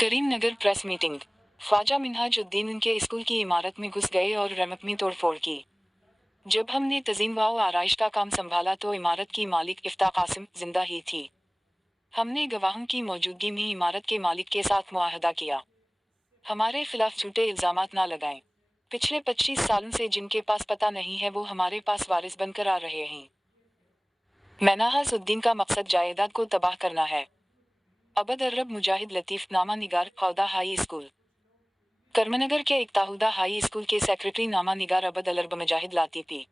کریم Nagar press meeting. خواجہ منہاج الدین ان کے school کی عمارت میں گھس گئے اور رمق میں توڑ پھوڑ کی۔ جب ہم نے تزئین و آرائش کا کام سنبھالا تو عمارت کی مالک افتاح قاسم زندہ ہی تھی۔ ہم نے گواہوں کی موجودگی میں عمارت کے مالک کے ساتھ معاہدہ کیا۔ ہمارے خلاف جھوٹے الزامات نہ لگائیں۔ پچھلے 25 سالوں سے جن کے پاس پتہ نہیں ہے وہ ہمارے پاس وارث بن کر آ رہے ہیں۔ منہاج الدین کا مقصد جائیداد کو تباہ کرنا ہے۔ عبد الرب مجاہد لطیف نامہ نگار خودہ ہائی اسکول کرمنگر کے اکتاہودہ ہائی اسکول کے سیکرٹری نامہ نگار عبد الرب مجاہد لطیفی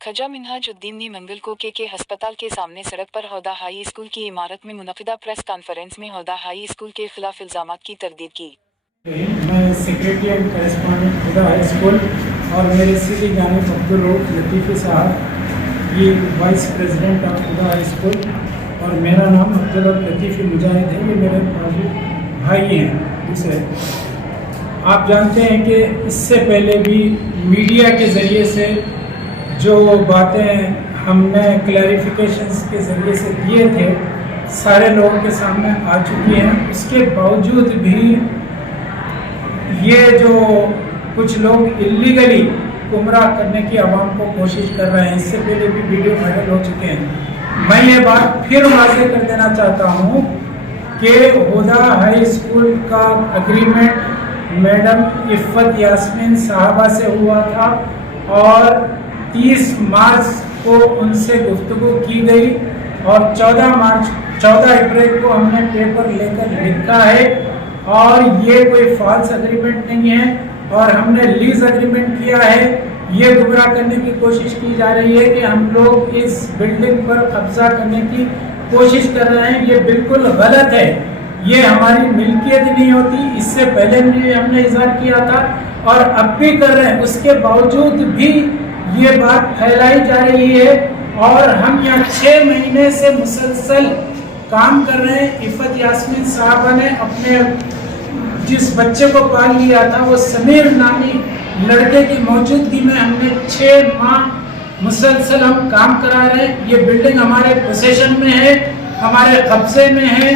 خواجہ منہاج الدین نے منگل کو کے ہسپتال کے سامنے سڑک پر خودہ ہائی اسکول کی عمارت میں منعقدہ پریس کانفرنس میں خودہ ہائی اسکول کے خلاف الزامات کی تردید کی۔ میں سیکرٹری اینڈ کرسپونڈنٹ خودہ ہائی اسکول اور میرے سیدھی جانب عبد الرب لطیفی صاحب یہ وائس پریزیڈنٹ آف خودہ ہائی اسکول اور میرا نام عبد الرب لطیفی مجاہد ہے۔ یہ میرے بھائی ہیں دوسرے۔ آپ جانتے ہیں کہ اس سے پہلے بھی میڈیا کے ذریعے سے جو باتیں ہم نے کلیریفیکیشنز کے ذریعے سے دیے تھے سارے لوگوں کے سامنے آ چکی ہیں۔ اس کے باوجود بھی یہ جو کچھ لوگ اللیگلی گمراہ کرنے کی عوام کو کوشش کر رہے ہیں، اس سے پہلے بھی ویڈیو وائرل ہو چکے ہیں۔ میں یہ بات پھر واضح کر دینا چاہتا ہوں کہ خودہ ہائی اسکول کا اگریمنٹ میڈم عفت یاسمین صاحبہ سے ہوا تھا اور 30 مارچ کو ان سے گفتگو کی گئی اور 14 اپریل کو ہم نے پیپر لے کر لکھا ہے اور یہ کوئی فالس اگریمنٹ نہیں ہے اور ہم نے لیز اگریمنٹ کیا ہے۔ یہ گمراہ کرنے کی کوشش کی جا رہی ہے کہ ہم لوگ اس بلڈنگ پر قبضہ کرنے کی کوشش کر رہے ہیں، یہ بالکل غلط ہے۔ یہ ہماری ملکیت نہیں ہوتی، اس سے پہلے بھی ہم نے اظہار کیا تھا اور اب بھی کر رہے ہیں۔ اس کے باوجود بھی یہ بات پھیلائی جا رہی ہے اور ہم یہاں 6 مہینے سے مسلسل کام کر رہے ہیں۔ عفت یاسمین صاحبہ نے اپنے جس بچے کو پال لیا تھا وہ سمیر نامی لڑکے کی موجودگی میں ہم نے 6 ماہ مسلسل ہم کام کرا رہے ہیں۔ یہ بلڈنگ ہمارے پوزیشن میں ہے، ہمارے قبضے میں ہے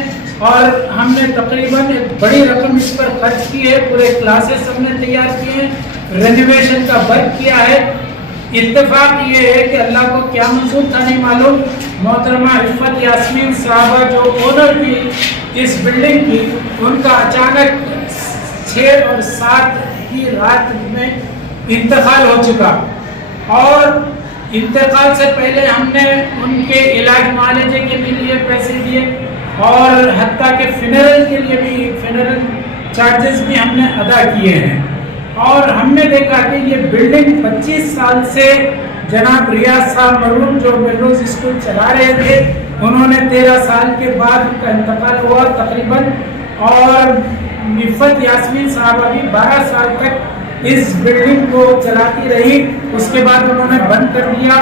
اور ہم نے تقریباً ایک بڑی رقم اس پر خرچ کی ہے۔ پورے کلاسز ہم نے تیار کیے ہیں، رینوویشن کا ورک کیا ہے۔ اتفاق یہ ہے کہ اللہ کو کیا منظور تھا نہیں معلوم، محترمہ عفت یاسمین صاحبہ جو اونر تھی اس بلڈنگ کی، ان کا اچانک 6 اور 7 کی رات میں انتقال ہو چکا اور انتقال سے پہلے ہم نے ان کے علاج معالجے کے لیے پیسے دیے اور حتیٰ کہ فنرل کے لیے بھی فنرل چارجز بھی ہم نے ادا کیے ہیں۔ اور ہم نے دیکھا کہ یہ بلڈنگ 25 سال سے جناب ریاض صاحب مرحوم جو ملروز اسکول چلا رہے تھے، انہوں نے 13 سال کے بعد ان کا انتقال ہوا تقریباً، اور عفت یاسمین صاحبہ بھی 12 سال تک اس بلڈنگ کو چلاتی رہی۔ اس کے بعد انہوں نے بند کر دیا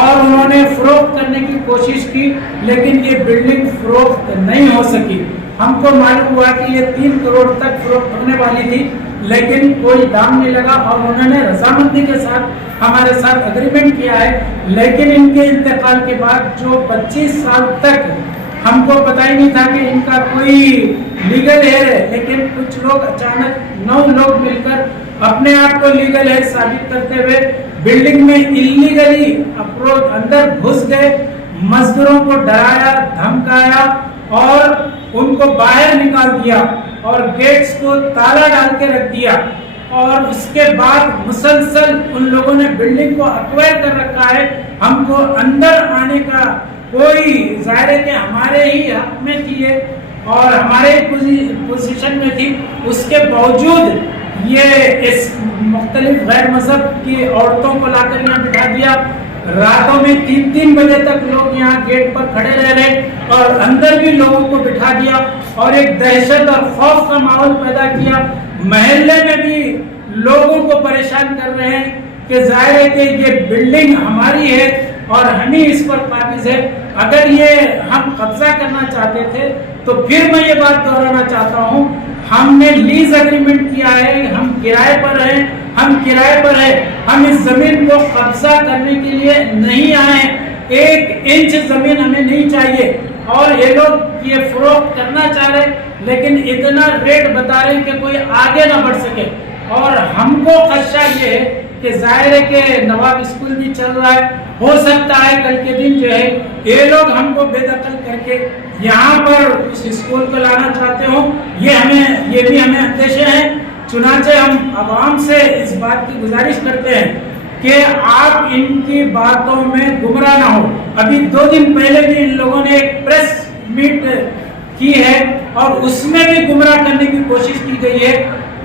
اور انہوں نے فروخت کرنے کی کوشش کی، لیکن یہ بلڈنگ فروخت نہیں ہو سکی۔ ہم کو معلوم ہوا کہ یہ 3 کروڑ تک فروخت ہونے والی تھی، لیکن کوئی دام نہیں لگا اور انہوں نے رضامندی کے ساتھ ہمارے ساتھ اگریمنٹ کیا ہے۔ لیکن ان کے انتقال کے بعد جو 25 سال تک ہم کو پتہ ہی نہیں تھا کہ ان کا کوئی لیگل ہیئر ہے، لیکن کچھ لوگ اچانک 9 لوگ مل کر اپنے آپ کو لیگل ہیئر ثابت کرتے ہوئے بلڈنگ میں اللیگلی اندر گھس گئے، مزدوروں کو ڈرایا دھمکایا اور ان کو باہر نکال دیا اور گیٹس کو تالا ڈال کے رکھ دیا، اور اس کے بعد مسلسل ان لوگوں نے بلڈنگ کو ایکوائر کر رکھا ہے۔ ہم کو اندر آنے کا کوئی ظاہر ہے کہ ہمارے ہی حق میں تھی اور ہمارے پوزیشن میں تھی، اس کے باوجود یہ اس مختلف غیر مذہب کی عورتوں کو لا کر یہاں بٹھا دیا۔ راتوں میں 3 بجے تک لوگ یہاں گیٹ پر کھڑے رہ رہے اور اندر بھی لوگوں کو بٹھا دیا اور ایک دہشت اور خوف کا ماحول پیدا کیا۔ محلے میں بھی لوگوں کو پریشان کر رہے ہیں کہ ظاہر ہے کہ یہ بلڈنگ ہماری ہے اور ہم ہی اس پر قابض ہے۔ اگر یہ ہم قبضہ کرنا چاہتے تھے تو پھر میں یہ بات دہرانا چاہتا ہوں، ہم نے لیز اگریمنٹ کیا ہے، ہم کرائے پر ہیں، ہم اس زمین کو قبضہ کرنے کے لیے نہیں آئے ہیں۔ 1 انچ زمین ہمیں نہیں چاہیے اور یہ لوگ یہ فروخت کرنا چاہ رہے لیکن اتنا ریٹ بتا رہے ہیں کہ کوئی آگے نہ بڑھ سکے. اور ہم کو خدشہ یہ ہے کہ ظاہر ہے کہ نواب اسکول بھی چل رہا ہے, ہو سکتا ہے کل کے دن جو ہے یہ لوگ ہم کو بے دخل کر کے یہاں پر اس اسکول کو لانا چاہتے ہوں. یہ بھی ہمیں اندیشے ہیں. چنانچہ ہم عوام سے اس بات کی گزارش کرتے ہیں کہ آپ ان کی باتوں میں گمراہ نہ ہو. ابھی 2 دن پہلے بھی ان لوگوں نے ایک پریس میٹ کی ہے اور اس میں بھی گمراہ کرنے کی کوشش کی گئی ہے,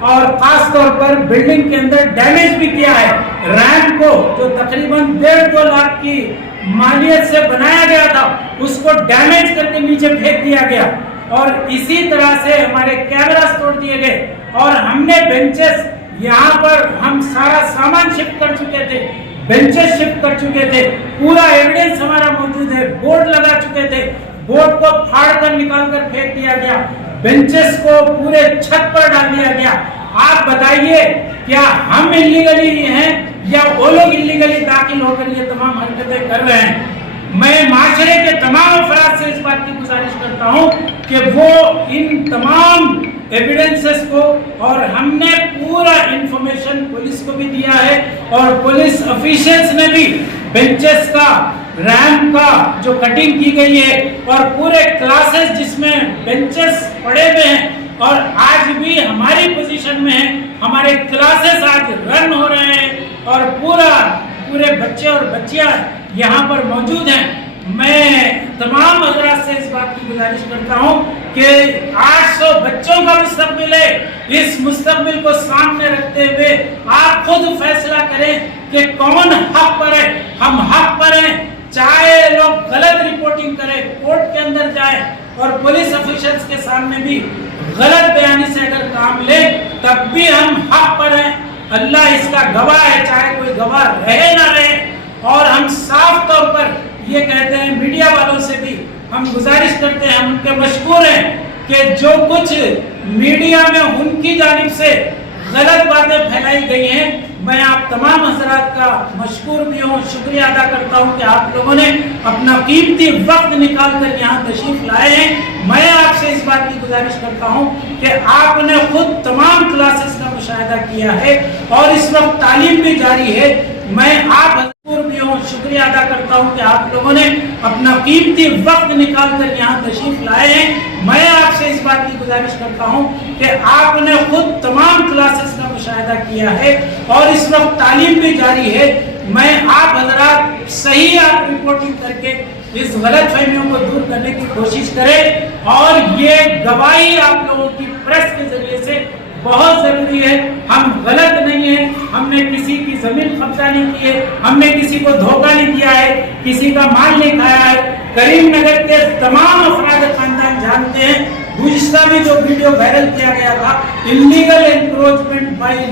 اور خاص طور پر بلڈنگ کے اندر ڈیمیج بھی کیا ہے. ریمپ کو جو تقریباً 1.5-2 لاکھ کی مالیت سے بنایا گیا تھا اس کو ڈیمیج کر کے نیچے پھینک دیا گیا, اور اسی طرح سے ہمارے کیمراز توڑ دیے گئے. اور ہم نے بینچز یہاں پر ہم سارا سامان شفٹ کر چکے تھے, بینچز شفٹ کر چکے تھے, پورا ایویڈنس ہمارا موجود ہے, بورڈ لگا چکے تھے, بورڈ کو پھاڑ کر نکال کر پھینک دیا گیا, بینچز کو پورے چھت پر ڈال دیا گیا. آپ بتائیے کیا ہم انلیگلی ہیں یا وہ لوگ انلیگلی داخل ہو کر یہ تمام حرکتیں کر رہے ہیں؟ میں معاشرے کے تمام افراد سے اس بات کی گزارش کرتا ہوں کہ وہ ان تمام ایویڈنسز کو, اور ہم نے پورا انفارمیشن پولیس کو بھی دیا ہے, اور پولیس افیشلز نے بھی بینچز کا, ریمپ کا جو کٹنگ کی گئی ہے اور پورے کلاسز جس میں بینچز پڑے ہوئے ہیں اور آج بھی ہماری پوزیشن میں ہیں, ہمارے کلاسز آج رن ہو رہے ہیں اور پورے بچے اور بچیاں یہاں پر موجود ہیں. میں تمام حضرات سے اس بات کی گزارش کرتا ہوں کہ 800 بچوں کا مستقبل ہے. اس مستقبل کو سامنے رکھتے ہوئے آپ خود فیصلہ کریں کہ کون حق پر ہے. ہم حق پر ہیں, چاہے لوگ غلط رپورٹنگ کریں, کورٹ کے اندر جائیں اور پولیس افیشلز کے سامنے بھی غلط بیانی سے اگر کام لیں تب بھی ہم حق پر ہیں. اللہ اس کا گواہ ہے, چاہے کوئی گواہ رہے نہ رہے. اور ہم صاف طور پر یہ کہتے ہیں, میڈیا والوں سے بھی ہم گزارش کرتے ہیں, ہم ان کے مشکور ہیں کہ جو کچھ میڈیا میں ان کی جانب سے غلط باتیں پھیلائی گئی ہیں, میں آپ تمام حضرات کا مشکور بھی ہوں, شکریہ ادا کرتا ہوں کہ آپ لوگوں نے اپنا قیمتی وقت نکال کر یہاں تشریف لائے ہیں. میں آپ سے اس بات کی گزارش کرتا ہوں کہ آپ نے خود تمام کلاسز کا مشاہدہ کیا ہے اور اس وقت تعلیم بھی جاری ہے. میں آپ مشکور بھی ہوں, شکریہ ادا کرتا ہوں کہ آپ لوگوں نے اپنا قیمتی وقت نکال کر یہاں تشریف لائے ہیں. میں آپ سے اس بات کی گزارش کرتا ہوں کہ آپ نے خود تمام کلاسز کا مشاہدہ کیا ہے اور اس وقت تعلیم بھی جاری ہے. میں آپ حضرات صحیح آپ رپورٹنگ کر کے اس غلط فہمیوں کو دور کرنے کی کوشش کریں, اور یہ گواہی آپ لوگوں کی پریس کے ذریعے سے بہت ضروری ہے. ہم غلط نہیں ہیں, ہم نے کسی کی زمین قبضہ نہیں کی ہے, ہم نے کسی کو دھوکہ نہیں دیا ہے, کسی کا مال نہیں کھایا ہے. کریم نگر کے تمام افراد خاندان جانتے ہیں, گزشتہ میں جو ویڈیو وائرل کیا گیا تھا illegal encroachment by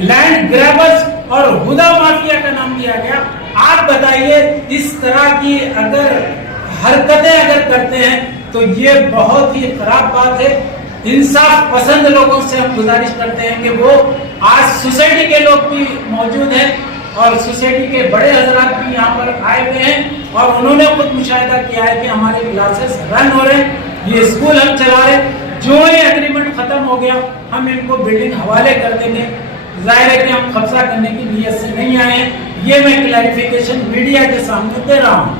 land grabbers اور ہدا مافیا کا نام دیا گیا. آپ بتائیے اس طرح کی اگر حرکتیں اگر کرتے ہیں تو یہ بہت ہی خراب بات ہے. انصاف پسند لوگوں سے ہم گزارش کرتے ہیں کہ وہ آج سوسائٹی کے لوگ بھی موجود ہیں اور سوسائٹی کے بڑے حضرات بھی یہاں پر آئے ہوئے ہیں اور انہوں نے خود مشاہدہ کیا ہے کہ ہمارے کلاسز رن ہو رہے ہیں, یہ اسکول ہم چلا رہے ہیں. جو یہ اگریمنٹ ختم ہو گیا ہم ان کو بلڈنگ حوالے کر دیں گے. ظاہر ہے کہ ہم قبضہ کرنے کی نیت سے نہیں آئے ہیں. یہ میں کلیریفیکیشن میڈیا کے سامنے دے رہا ہوں.